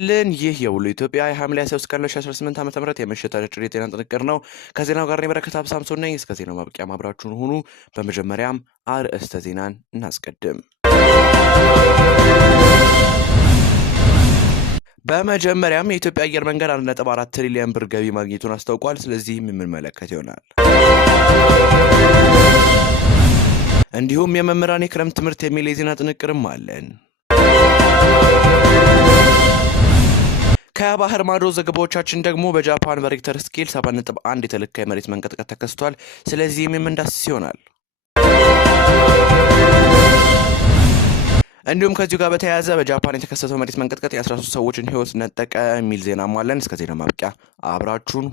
ይህ የውሎ ኢትዮጵያ የሐምሌ 23 ቀን 2018 ዓ.ም የምሽት አጭር የጤና ጥንቅር ነው። ከዜናው ጋር በረከት ሳምሶን ነኝ። እስከ ዜናው ማብቂያ አብራችሁን ሁኑ። በመጀመሪያም አርዕስተ ዜናን እናስቀድም። በመጀመሪያም የኢትዮጵያ አየር መንገድ 1.4 ትሪሊዮን ብር ገቢ ማግኘቱን አስታውቋል። ስለዚህም የምንመለከት ይሆናል። እንዲሁም የመምህራን የክረምት ትምህርት የሚል የዜና ጥንቅርም አለን። ከባህር ማዶ ዘገባዎቻችን ደግሞ በጃፓን በሬክተር ስኬል 7.1 የተለካ የመሬት መንቀጥቀጥ ተከስቷል። ስለዚህም የምንዳስስ ይሆናል። እንዲሁም ከዚሁ ጋር በተያያዘ በጃፓን የተከሰተው መሬት መንቀጥቀጥ የ13 ሰዎችን ሕይወት ነጠቀ የሚል ዜናም አለን። እስከ ዜና ማብቂያ አብራችሁን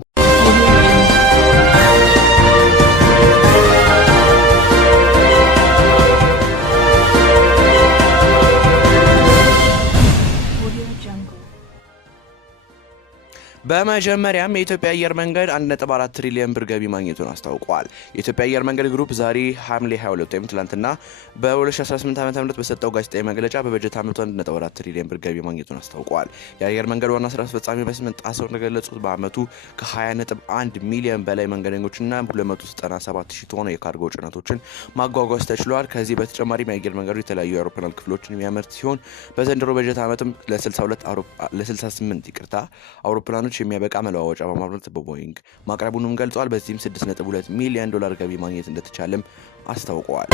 በመጀመሪያም የኢትዮጵያ አየር መንገድ 1.4 ትሪሊዮን ብር ገቢ ማግኘቱን አስታውቋል። የኢትዮጵያ አየር መንገድ ግሩፕ ዛሬ ሐምሌ 22 ወይም ትላንትና በ2018 ዓ.ም በሰጠው ጋዜጣዊ መግለጫ በበጀት ዓመቱ 1.4 ትሪሊዮን ብር ገቢ ማግኘቱን አስታውቋል። የአየር መንገድ ዋና ስራ አስፈጻሚ መስፍን ጣሰው እንደገለጹት በዓመቱ ከ20.1 ሚሊዮን በላይ መንገደኞችና 297,000 ቶን የካርጎ ጭነቶችን ማጓጓዝ ተችሏል። ከዚህ በተጨማሪም የአየር መንገዱ የተለያዩ የአውሮፕላን ክፍሎችን የሚያመርት ሲሆን በዘንድሮ በጀት ዓመትም ለ68 አውሮፕላኖች የሚያበቃ መለዋወጫ በማምረት በቦይንግ ማቅረቡንም ገልጿል። በዚህም $6.2 ሚሊዮን ገቢ ማግኘት እንደተቻለም አስታውቀዋል።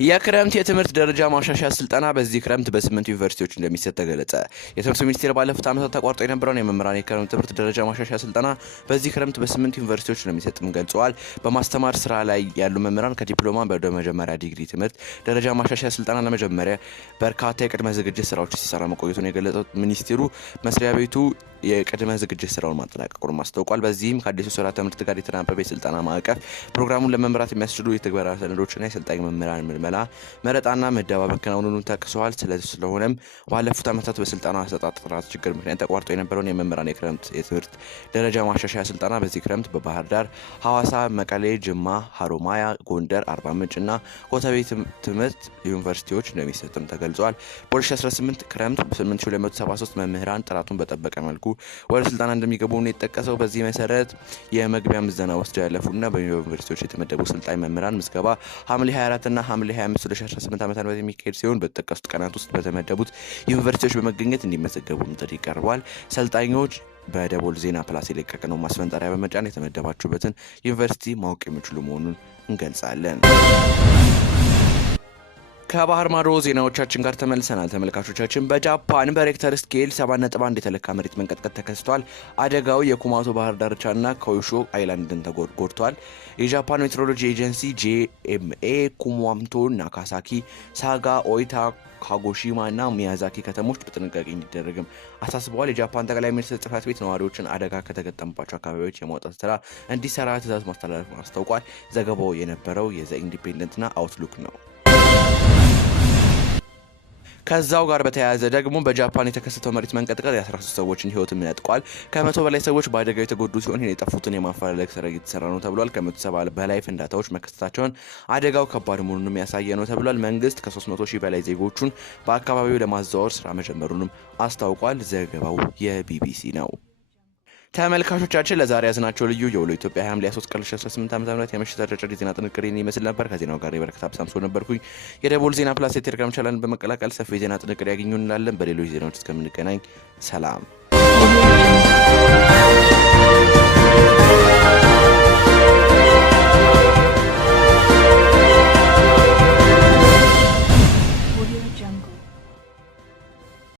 የክረምት የትምህርት ደረጃ ማሻሻያ ስልጠና በዚህ ክረምት በ8 ዩኒቨርሲቲዎች እንደሚሰጥ ተገለጸ። የትምህርት ሚኒስቴር ባለፉት ዓመታት ተቋርጦ የነበረውን የመምህራን የክረምት ትምህርት ደረጃ ማሻሻያ ስልጠና በዚህ ክረምት በ8 ዩኒቨርሲቲዎች እንደሚሰጥም ገልጸዋል። በማስተማር ስራ ላይ ያሉ መምህራን ከዲፕሎማ ወደ መጀመሪያ ዲግሪ ትምህርት ደረጃ ማሻሻያ ስልጠና ለመጀመሪያ በርካታ የቅድመ ዝግጅት ስራዎች ሲሰራ መቆየቱን የገለጸው ሚኒስቴሩ መስሪያ ቤቱ የቅድመ ዝግጅት ስራውን ማጠናቀቁን አስታውቋል። በዚህም ከአዲሱ ስርዓተ ትምህርት ጋር የተናበበ የስልጠና ማዕቀፍ ፕሮግራሙን ለመምራት የሚያስችሉ የትግበራ ሰነዶችና የሰልጣኝ መምህራን ምልመላ መረጣና ምደባ መከናወኑን ጠቅሰዋል። ስለሆነም ባለፉት ዓመታት በስልጠና አሰጣጥ ጥራት ችግር ምክንያት ተቋርጦ የነበረውን የመምህራን የክረምት የትምህርት ደረጃ ማሻሻያ ስልጠና በዚህ ክረምት በባህር ዳር፣ ሐዋሳ፣ መቀሌ፣ ጅማ፣ ሀሮማያ፣ ጎንደር፣ አርባ ምንጭ እና ኮተቤ ትምህርት ዩኒቨርሲቲዎች እንደሚሰጥም ተገልጿል። በ2018 ክረምት 8273 መምህራን ጥራቱን በጠበቀ መልኩ ወደ ስልጠና እንደሚገቡ ነው የተጠቀሰው። በዚህ መሰረት የመግቢያ ምዘና ወስደው ያለፉና በዩኒቨርሲቲዎች የተመደቡ ሰልጣኝ መምህራን ምዝገባ ሐምሌ 24 እና ሐምሌ 25 2018 ዓ.ም የሚካሄድ ሲሆን በተጠቀሱት ቀናት ውስጥ በተመደቡት ዩኒቨርሲቲዎች በመገኘት እንዲመዘገቡም ጥሪ ቀርቧል። ሰልጣኞች በደቦል ዜና ፕላስ የለቀቅነው ማስፈንጠሪያ በመጫን የተመደባችሁበትን ዩኒቨርሲቲ ማወቅ የሚችሉ መሆኑን እንገልጻለን። ከባህር ማዶ ዜናዎቻችን ጋር ተመልሰናል። ተመልካቾቻችን በጃፓን በሬክተር ስኬል 7.1 የተለካ መሬት መንቀጥቀጥ ተከስቷል። አደጋው የኩማቶ ባህር ዳርቻና ኮይሾ አይላንድን ተጎድቷል። የጃፓን ሜትሮሎጂ ኤጀንሲ ጄኤምኤ ኩማሞቶ፣ ናካሳኪ፣ ሳጋ፣ ኦይታ፣ ካጎሺማ እና ሚያዛኪ ከተሞች በጥንቃቄ እንዲደረግም አሳስበዋል። የጃፓን ጠቅላይ ሚኒስትር ጽሕፈት ቤት ነዋሪዎችን አደጋ ከተገጠመባቸው አካባቢዎች የማውጣት ስራ እንዲሰራ ትዕዛዝ ማስተላለፉን አስታውቋል። ዘገባው የነበረው የዘ ኢንዲፔንደንትና አውትሉክ ነው። ከዛው ጋር በተያያዘ ደግሞ በጃፓን የተከሰተው መሬት መንቀጥቀጥ የ13 ሰዎችን ሕይወት ነጥቋል። ከ100 በላይ ሰዎች በአደጋው የተጎዱ ሲሆን የጠፉትን የማፈላለግ ስራ እየተሰራ ነው ተብሏል። ከ170 በላይ ፍንዳታዎች መከሰታቸውን አደጋው ከባድ መሆኑንም ያሳየ ነው ተብሏል። መንግስት ከ300,000 በላይ ዜጎቹን በአካባቢው ለማዛወር ስራ መጀመሩንም አስታውቋል። ዘገባው የቢቢሲ ነው። ተመልካቾቻችን ለዛሬ ያዝናቸው ልዩ የውሎ ኢትዮጵያ ሐምሌ 23 ቀን 2018 ዓ.ም የምሽት አጫጭር ዜና ጥንቅሬን ይመስል ነበር። ከዜናው ጋር በረከት ሳምሶን ነበርኩኝ። የደቦል ዜና ፕላስ የቴሌግራም ቻናልን በመቀላቀል ሰፊ ዜና ጥንቅር ያገኙ እንላለን። በሌሎች ዜናዎች እስከምንገናኝ ሰላም።